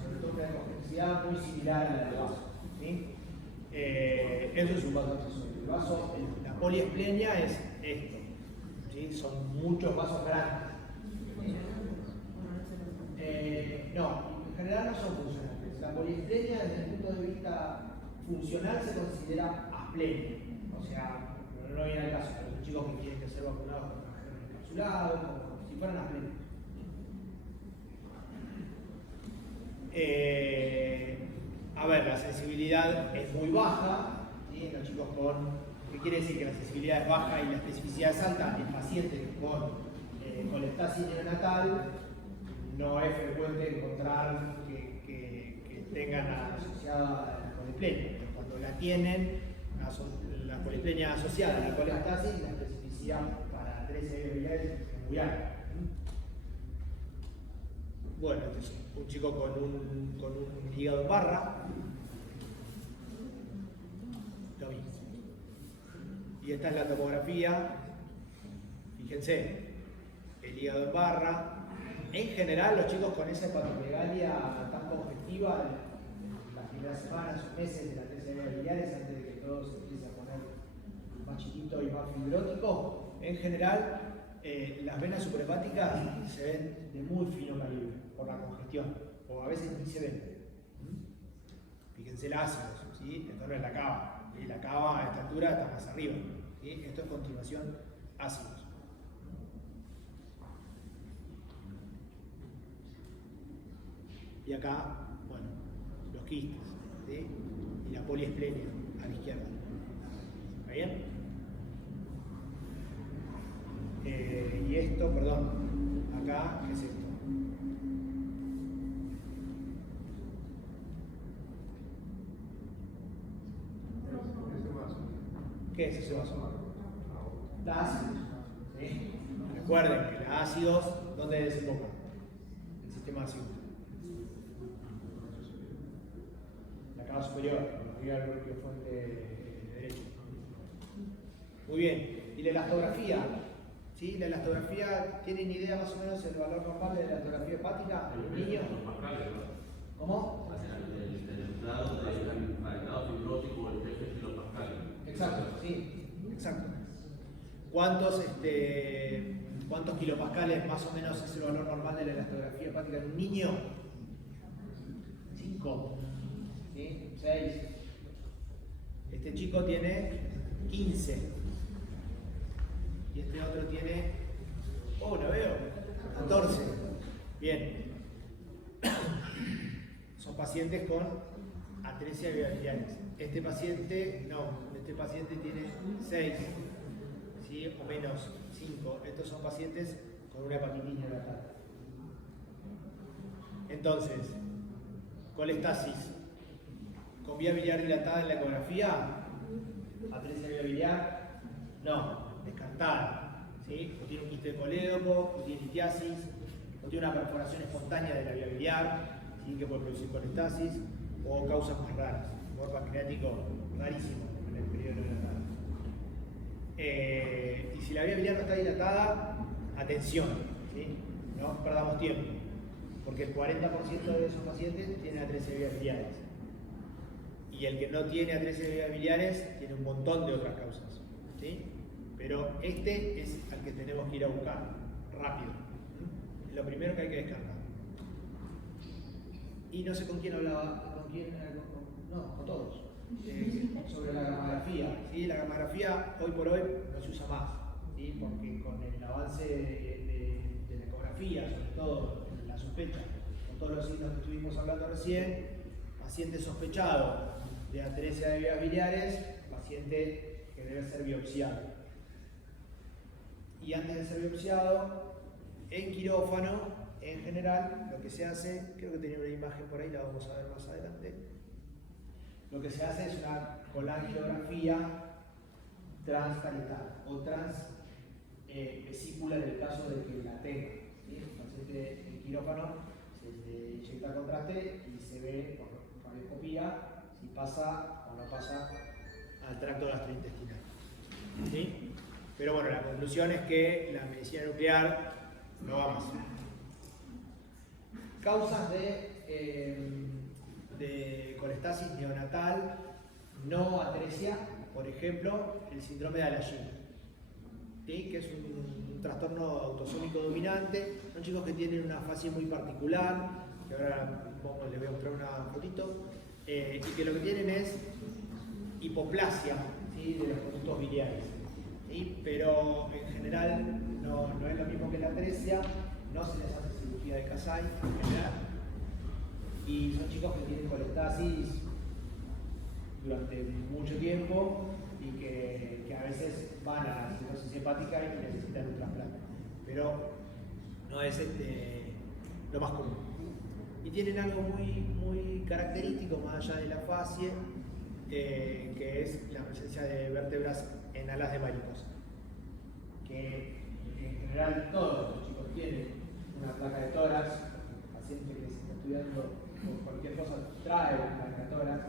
sobre todo una complejidad muy similar a la del vaso, ¿sí? Eso es un vaso accesorio. El vaso, la poliesplenia es esto, ¿sí? Son muchos vasos grandes. No, en general no son funcionales. La poliesplenia, desde el punto de vista funcional, se considera asplenia. O sea, no viene al caso, pero los chicos que quieren ser vacunados con trajeron encapsulados, como si fueran asplenias. A ver, la sensibilidad es muy baja, ¿sí? Los chicos ¿qué quiere decir que la sensibilidad es baja y la especificidad es alta? En pacientes con colestasis neonatal no es frecuente encontrar que tengan asociada la poliesplenia. Cuando la tienen, la poliesplenia asociada a la colestasis, la especificidad para atresia biliares es muy alta. Bueno, este es un chico con un hígado en barra. Lo mismo. Y esta es la tomografía. Fíjense, el hígado en barra. En general, los chicos con esa hepatomegalia tan congestiva, las primeras semanas o meses de la atresia biliares, antes de que todo se empiece a poner más chiquito y más fibrótico, en general, las venas suprahepáticas se ven de muy fino calibre por la congestión, o a veces ni se ven. Fíjense el ácido, ¿sí? Esto no es la cava, y la cava a esta altura está más arriba, ¿sí? Esto es continuación ácidos. Y acá, bueno, los quistes, ¿sí? Y la poliesplenia a la izquierda. ¿Está bien? Y esto, perdón, acá, ¿qué es esto? ¿Qué es ese vaso? La ácidos. ¿Sí? Recuerden que los ácidos, ¿dónde desembocan? El sistema ácido. La cava superior, arriba del glúteo fuente derecho. Muy bien. Y la elastografía. ¿Sí? La elastografía, ¿tienen idea más o menos el valor normal de la elastografía hepática en un niño? ¿Cómo? El grado fibrótico, el jefe de kilopascales. Exacto, sí, exacto. ¿Cuántos kilopascales más o menos es el valor normal de la elastografía hepática en un niño? 5, ¿sí? 6. Este chico tiene 15. Y este otro tiene, oh, lo veo, 14. Bien. Son pacientes con atresia de vías biliares. Este paciente, no, este paciente tiene 6, ¿sí? O menos 5. Estos son pacientes con una hepatitis neonatal. Entonces, colestasis con vía biliar dilatada en la ecografía, atresia de vía biliar, no. Descartada, ¿sí? O tiene un quiste de colédoco, o tiene litiasis, o tiene una perforación espontánea de la vía biliar, ¿sí? Que puede producir colestasis, o causas más raras, tumor pancreático rarísimo en el periodo neonatal. Y si la vía biliar no está dilatada, atención, ¿sí? No perdamos tiempo, porque el 40% de esos pacientes tienen atresia de vías biliares. Y el que no tiene atresia de vías biliares tiene un montón de otras causas, ¿sí? Pero este es al que tenemos que ir a buscar rápido. Lo primero que hay que descartar. Y no sé con quién hablaba, con todos. Sobre la gamografía. ¿Sí? La gamografía hoy por hoy no se usa más, ¿sí? Porque con el avance de la ecografía, sobre todo en la sospecha, con todos los signos que estuvimos hablando recién, paciente sospechado de atresia de vías biliares, paciente que debe ser biopsiado. Y antes de ser biopsiado, en quirófano, en general, lo que se hace, creo que tenía una imagen por ahí, la vamos a ver más adelante. Lo que se hace es una colangiografía transparietal o transvesícula en el caso de que la tenga. ¿Sí? El paciente en quirófano se le inyecta contraste y se ve por radioscopía si pasa o no pasa al tracto gastrointestinal. ¿Sí? Pero bueno, la conclusión es que la medicina nuclear no va más. Causas de colestasis neonatal no atresia, por ejemplo, el síndrome de Alagille, ¿sí? Que es un trastorno autosómico dominante. Son chicos que tienen una fase muy particular, que ahora les voy a mostrar una fotito, y que lo que tienen es hipoplasia, ¿sí? De los conductos biliares. ¿Sí? Pero en general no es lo mismo que la atresia, no se les hace cirugía de Kasai en general, y son chicos que tienen colestasis durante mucho tiempo y que a veces van a la cirrosis hepática y necesitan un trasplante, pero no es lo más común. Y tienen algo muy característico más allá de la fascie, que es la presencia de vértebras en alas de mariposa, que en general todos los chicos tienen una placa de tórax. El paciente que se está estudiando por cualquier cosa trae una placa de tórax,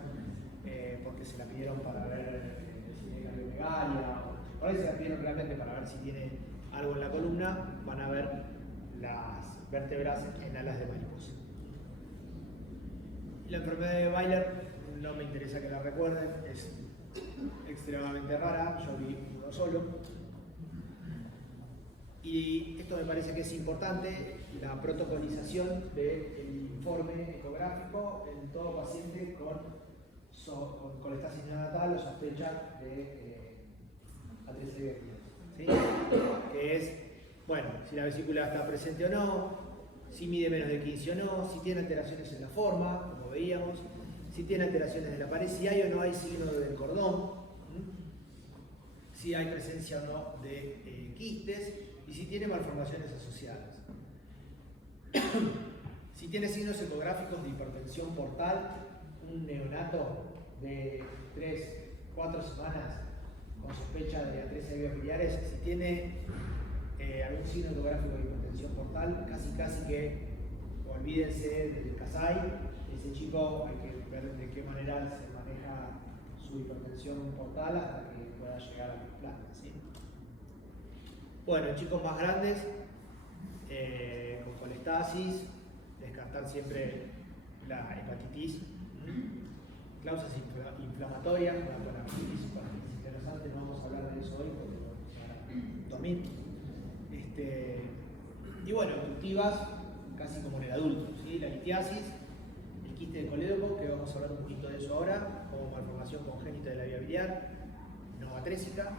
porque se la pidieron para ver si tiene cardiomegalia, o por ahí se la pidieron realmente para ver si tiene algo en la columna. Van a ver las vértebras en alas de mariposa. La enfermedad de Weiler no me interesa que la recuerden, es extremadamente rara, yo vi uno solo. Y esto me parece que es importante, la protocolización del informe ecográfico en todo paciente con colestasis neonatal o sospecha de atresia de vías biliares, ¿sí? Que es, bueno, si la vesícula está presente o no, si mide menos de 15 o no, si tiene alteraciones en la forma, como veíamos, si tiene alteraciones de la pared, si hay o no hay signo del cordón, si hay presencia o no de quistes, y si tiene malformaciones asociadas. Si tiene signos ecográficos de hipertensión portal, un neonato de 3-4 semanas con sospecha de atresia de vías biliares, si tiene algún signo ecográfico de hipertensión portal, casi que olvídense del Kasai. Ese chico hay que ver de qué manera se maneja su hipertensión portal hasta que pueda llegar a la planta, ¿sí? Bueno, en chicos más grandes, con colestasis, descartar siempre la hepatitis, causas inflamatorias, con la hepatitis interesante, no vamos a hablar de eso hoy porque vamos a dormir. Y bueno, obstructivas, casi como en el adulto, ¿sí? La litiasis, el quiste de colédoco, que vamos a hablar un poquito de eso ahora, como malformación congénita de la vía biliar, no atrésica,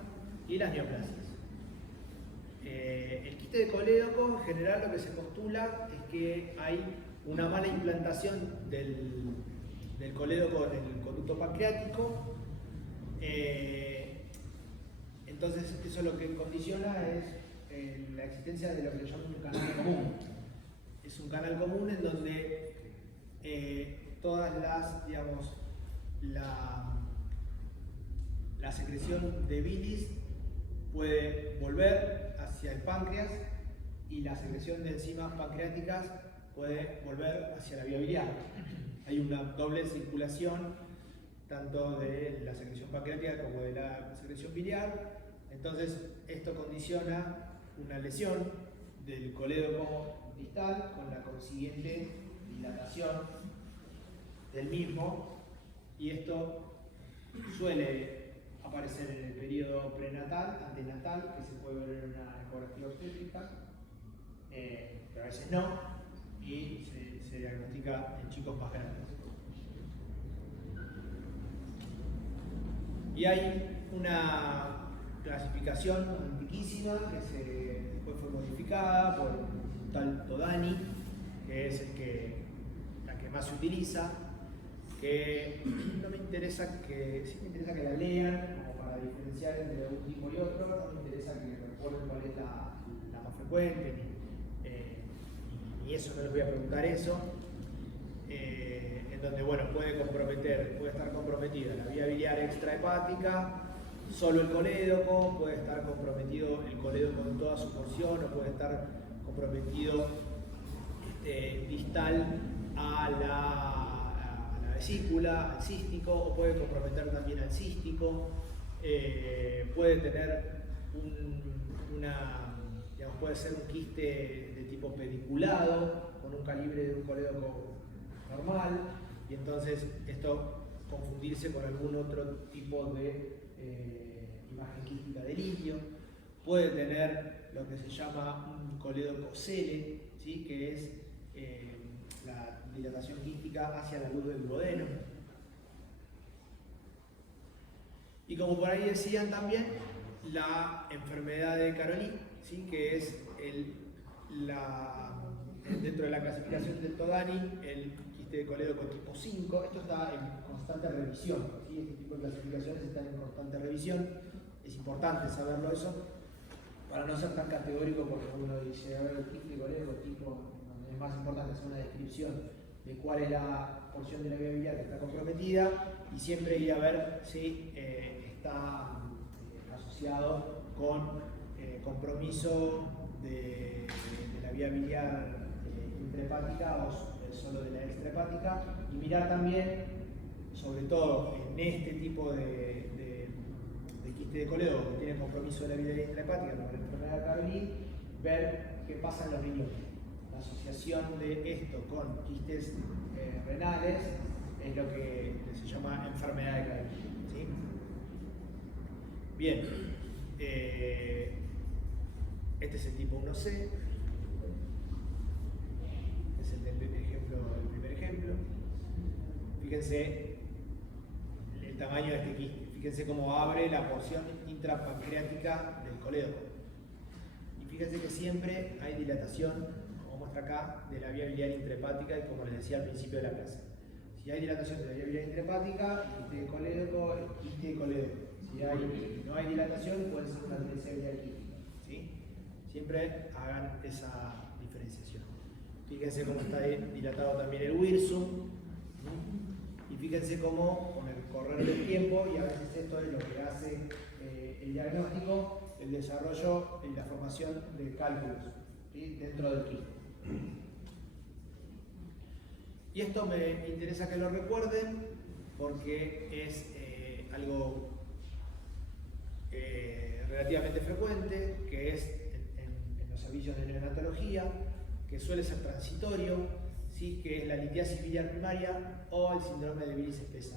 y las neoplasias. El quiste de colédoco, en general lo que se postula es que hay una mala implantación del colédoco en el conducto pancreático. Entonces eso lo que condiciona es la existencia de lo que le llaman un canal común. Es un canal común en donde todas las, digamos, la secreción de bilis puede volver hacia el páncreas y la secreción de enzimas pancreáticas puede volver hacia la vía biliar. Hay una doble circulación tanto de la secreción pancreática como de la secreción biliar. Entonces esto condiciona una lesión del colédoco distal con la consiguiente dilatación del mismo, y esto suele aparecer en el periodo prenatal, antenatal, que se puede ver en una ecografía obstétrica, pero a veces no, y se diagnostica en chicos más grandes. Y hay una clasificación antiquísima que después fue modificada por un tal Todani, que es la que más se utiliza, que no me interesa sí me interesa que la lean como para diferenciar entre un tipo y otro, no me interesa que recuerden cuál es la más frecuente, ni eso, no les voy a preguntar eso, en donde bueno, puede estar comprometida la vía biliar extrahepática, solo el colédoco, puede estar comprometido el colédoco en toda su porción, o puede estar comprometido distal a la vesícula, al cístico, o puede comprometer también al cístico, puede tener puede ser un quiste de tipo pediculado, con un calibre de un colédoco normal, y entonces esto confundirse con algún otro tipo de imagen quística de litio. Puede tener lo que se llama un colédoco cele, ¿sí? Que es la dilatación quística hacia la luz del duodeno. Y como por ahí decían también, la enfermedad de Caroli, ¿sí? Que es dentro de la clasificación de Todani, el quiste de colédoco tipo 5. Esto está en constante revisión, ¿sí? Este tipo de clasificaciones están en constante revisión. Es importante saberlo eso, para no ser tan categórico, porque uno dice, a ver, el quiste de colédoco tipo, es más importante hacer una descripción de cuál es la porción de la vía biliar que está comprometida, y siempre ir a ver si está asociado con compromiso de la vía biliar intrahepática o solo de la extrahepática, y mirar también, sobre todo en este tipo de quiste de colédoco que tiene compromiso de la vía biliar intrahepática con la enfermedad de Caroli, ver qué pasa en los riñones. La asociación de esto con quistes renales es lo que se llama enfermedad de Caroli, ¿sí? Bien, este es el tipo 1C, es el primer ejemplo. Fíjense el tamaño de este quiste, fíjense cómo abre la porción intrapancreática del colédoco. Y fíjense que siempre hay dilatación, como muestra acá, de la vía biliar intrahepática, y como les decía al principio de la clase. Si hay dilatación de la vía biliar intrahepática, el quiste de colédoco, el quiste de colédoco. Si no hay dilatación, puede ser una atresia biliar quística, ¿sí? Siempre hagan esa diferenciación. Fíjense cómo está dilatado también el wirsum, y fíjense cómo con el correr del tiempo, y a veces esto es lo que hace el diagnóstico, el desarrollo y la formación de cálculos, ¿sí? Dentro del quiste. Y esto me interesa que lo recuerden porque es algo relativamente frecuente, que es servicios de neonatología, que suele ser transitorio, ¿sí? Que es la litiasis biliar primaria o el síndrome de bilis espesa.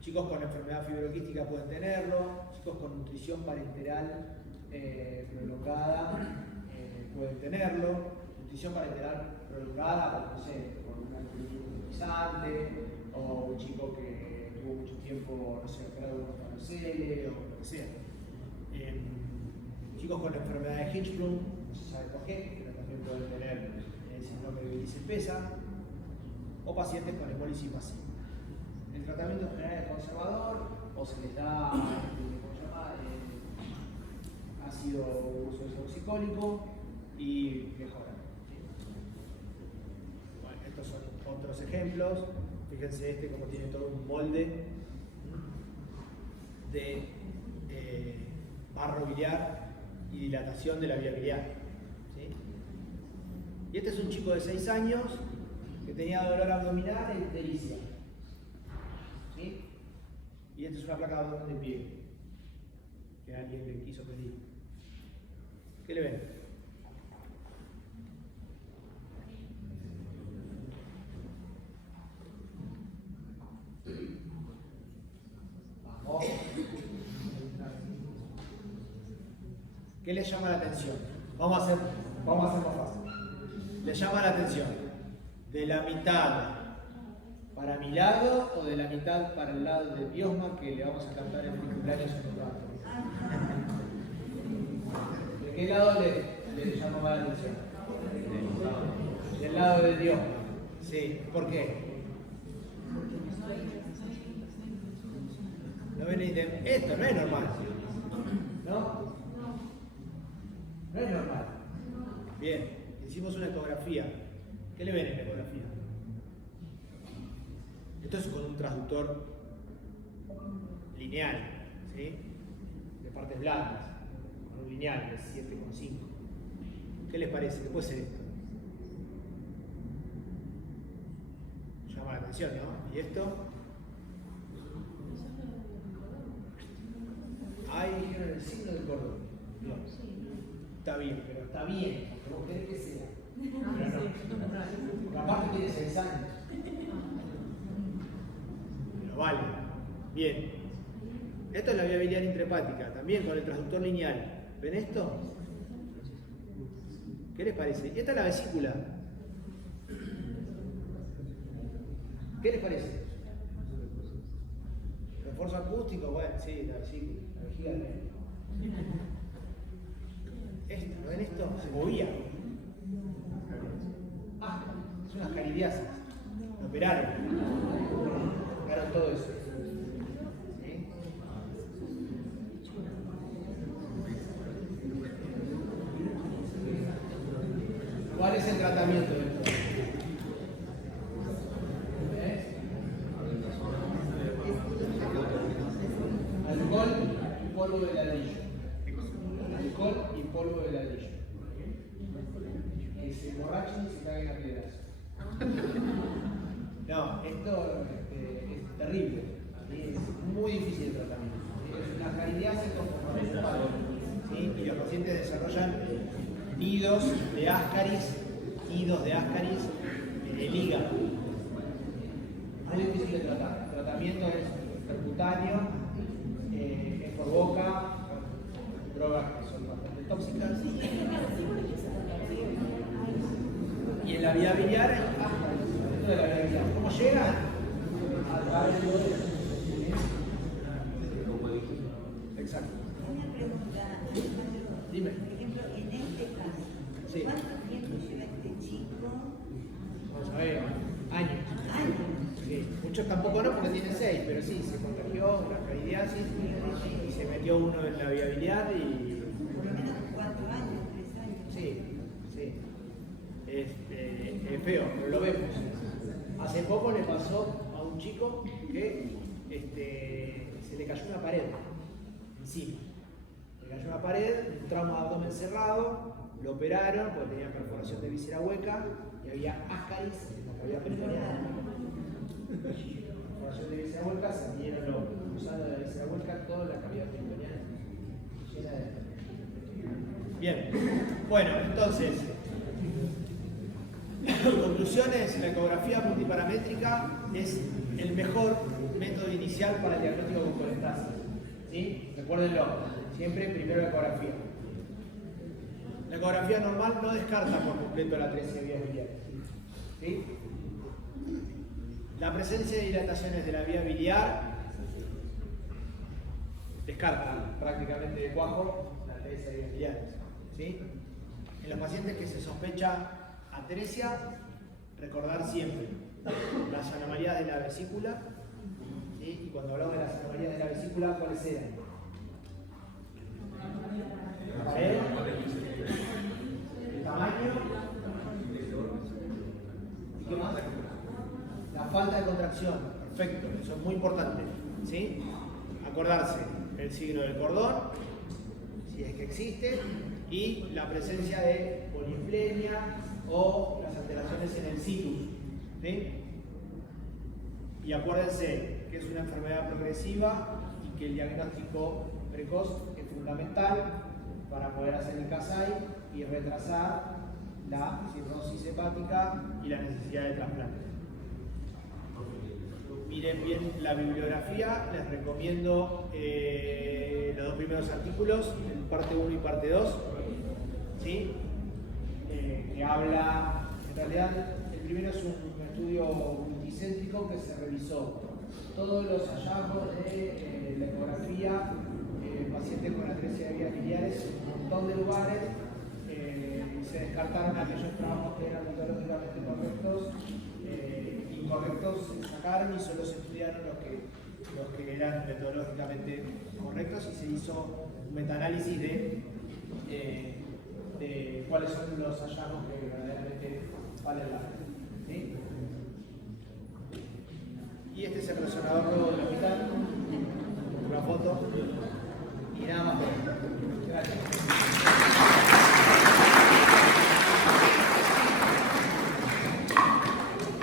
Chicos con enfermedad fibroquística pueden tenerlo, chicos con nutrición parenteral prolongada pueden tenerlo, nutrición parenteral prolongada, no sé, por un alcoholizante o un chico que tuvo mucho tiempo, no sé, operado con farmacele o lo que sea. Chicos con enfermedad de Hirschsprung, no se sabe por qué, pero también pueden tener el síndrome de bilis espesa, o pacientes con hemólisis masiva. El tratamiento en general es conservador, o se les da ácido ursodesoxicólico y mejoran. ¿Sí? Bueno, estos son otros ejemplos. Fíjense este como tiene todo un molde de barro biliar y dilatación de la vía biliar. ¿Sí? Y este es un chico de 6 años que tenía dolor abdominal e ictericia. ¿Sí? Y esta es una placa de abdomen de pie que alguien le quiso pedir. ¿Qué le ven? Vamos. ¿Qué les llama la atención? Vamos a hacer más fácil. ¿Les llama la atención de la mitad para mi lado o de la mitad para el lado de Biosma que le vamos a cantar en mi cumpleaños en un rato? ¿De qué lado le llama más la atención? Del lado de Dios. Sí, ¿por qué? No ven esto no es normal. ¿No? No es normal. Bien, hicimos una ecografía. ¿Qué le ven en la ecografía? Esto es con un transductor lineal, ¿sí? De partes blandas, con un lineal de 7,5. ¿Qué les parece? ¿Qué puede ser esto? Llama la atención, ¿no? ¿Y esto? Ahí dijeron el signo del cordón. No. Está bien, pero está bien, porque vos querés que sea. Pero no. Aparte tiene 6 años. Pero vale. Bien. Esto es la vía biliar intrahepática, también con el transductor lineal. ¿Ven esto? ¿Qué les parece? Y esta es la vesícula. ¿Qué les parece? Refuerzo acústico, bueno, sí, la vesícula, la vejiga del medio. Esto, ¿no ven esto? Se movía. Ah, son unas caridiasas. Lo operaron. Operaron todo eso. ¿Sí? ¿Cuál es el tratamiento de esto? Alcohol y polvo de ladrillo. Alcohol y polvo de ladrillo. Que se emborrachen y se caguen a piedras. No, esto es terrible. Es muy difícil el tratamiento. Es una caridiasis con comportamiento. ¿Sí? Y los pacientes desarrollan nidos de ascaris en el hígado. Muy difícil de tratar. El tratamiento es percutáneo, es por boca, drogas que son bastante tóxicas. Y en la vía biliar, dentro de la vía biliar, ¿cómo llegan? A través de exacto. Una pregunta, Dime. por ejemplo, en este caso, Sí. ¿cuánto tiempo lleva este chico? Vamos a ver, años. Años. Sí. Muchos tampoco no porque tiene 6, pero sí, se contagió una caridiasis y se metió uno en la vía biliar y... Por lo menos 4 años, 3 años. Sí, sí. Es feo, pero lo vemos. Hace poco le pasó a un chico que se le cayó una pared encima. Le cayó una pared, un trauma de abdomen cerrado, lo operaron porque tenía perforación de víscera hueca y había ascaris en la cavidad peritoneal. Perforación de víscera hueca, se vinieron los gusanos de la víscera hueca, toda la cavidad peritoneal llena de... Bien, bueno, entonces, conclusiones, la ecografía multiparamétrica es el mejor método inicial para el diagnóstico con colestasis. ¿Sí? Recuérdenlo, siempre primero la ecografía. La ecografía normal no descarta por completo la atresia de vías biliares. ¿Sí? La presencia de dilataciones de la vía biliar descarta prácticamente de cuajo la atresia de vías biliares. ¿Sí? En los pacientes que se sospecha atresia, recordar siempre las anomalías de la vesícula. ¿Sí? Y cuando hablamos de las anomalías de la vesícula, ¿cuáles eran? La pared, el tamaño, ¿y qué más? La falta de contracción. Perfecto, eso es muy importante. ¿Sí? Acordarse el signo del cordón, si es que existe, y la presencia de poliesplemia o las alteraciones en el situs. ¿Sí? Y acuérdense que es una enfermedad progresiva y que el diagnóstico precoz es fundamental para poder hacer el CASAI y retrasar la cirrosis hepática y la necesidad de trasplante. Miren bien la bibliografía, les recomiendo los dos primeros artículos, parte 1 y parte 2, ¿sí? Que habla, en realidad el primero es un estudio multicéntrico que se revisó todos los hallazgos de la ecografía pacientes con atresia de vías biliares en un montón de lugares, y se descartaron aquellos trabajos que eran metodológicamente correctos, incorrectos se sacaron y solo se estudiaron los que eran metodológicamente correctos y se hizo un metaanálisis de cuáles son los hallazgos que verdaderamente valen la pena. ¿Sí? Y este es el resonador nuevo del hospital, una foto.